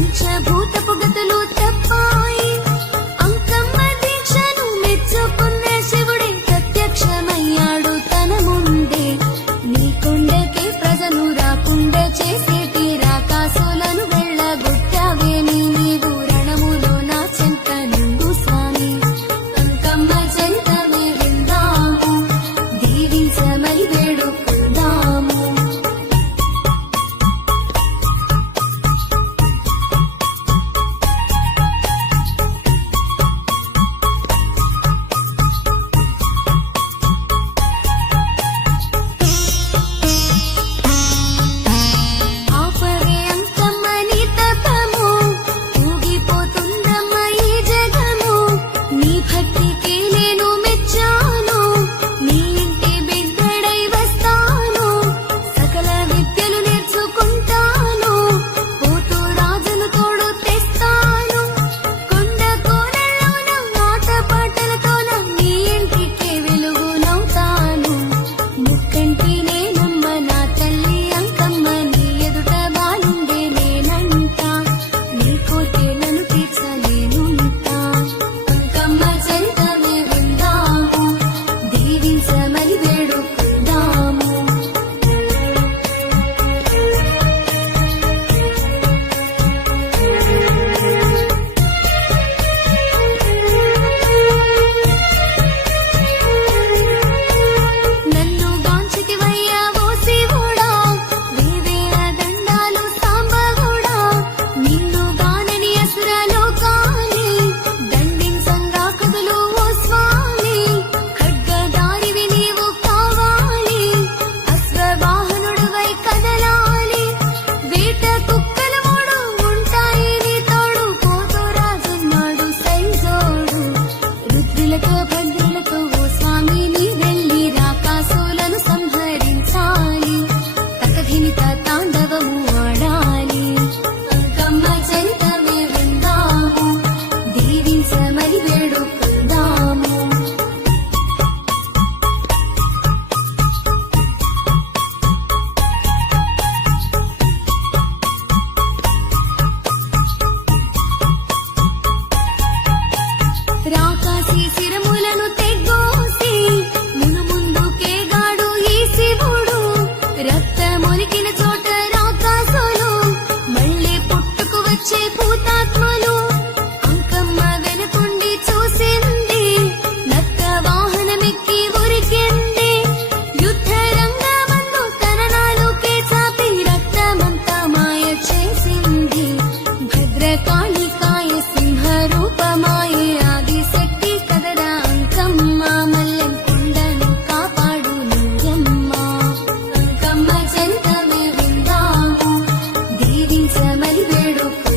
పంచభూతపు గతులు తప్పాయి అంకమ్మ దీక్షను మెచ్చుకున్న శివుడే ప్రత్యక్షమయ్యాడు తన ముందే నీ కొండకే ప్రజలు రాకుండా చేసేటి రాకాసులను వెళ్ళగొట్టావే నీవు రణములో నా చెంత నుండు స్వామి అంకమ్మ చరితమే విందాము దీవించమని వేడుకుందాము ఆపవే అంకమ్మ నీ తపము ఊగిపోతుందమ్మ ఈ జగము నీ భక్తికి నేను మెచ్చాను నీ ఇంటి బిడ్డడై వస్తాను సకల విద్యలు నేర్చుకుంటాను పోతూ రాజును తోడు తెస్తాను కొండ కోనల్లోన మాట పాటలతోన నీ ఇంటికి వెలుగునవుతాను ముక్కంటి నేనమ్మ నా తల్లి అంకమ్మ నీ ఎదుట బాలుండే నేనంట నీ కోటేలను తీర్చలేనుంట అంకమ్మ చరితమే విందాము దీవించమని వేడుకుందాము నన్ను గాంచితివయ్యా ఓ శివుడా వేవేల దండాలు సాంబవుడా నిన్ను గానని అసురలోకాన్ని దండించంగా కదులు ఓ స్వామి ఖడ్గదారివి నీవు కావాలి అశ్వవాహనుడివై కదలాలి వేట కుక్కలు మూడు ఉంటాయి నీ తోడు పోతూ రాజున్నాడు సైజోడు రుద్రులతో భద్రులతో ఓ స్వామి నీ వెళ్ళి రాకాసులను సంహరించాలి తకధిమిత తాండవము ఆడాలి అంకమ్మ చరితమే విందాము దీవించమని వేడుకుందాము రాకాసి శిరములను తెగ్గోసి మును ముందుకేగాడు ఈ శివుడు రక్తమొలికిన చోట రాకాసులు మళ్ళీ పుట్టుకు వచ్చే భూతాత్మలు అంకమ్మ వెనుకుండి చూసింది నక్క వాహనమెక్కి ఉరికింది యుద్ధ రంగమందు తన నాలుకే చాపి రక్తమంతా మాయ చేసింది భద్రకాళికాయ సింహ రూపమాయే ఆదిశక్తి కదరా అంకమ్మ మల్లెం కొండను కాపాడు నువ్వమ్మ అంకమ్మ చరితమే విందాము దీవించమని వేడుకుందాము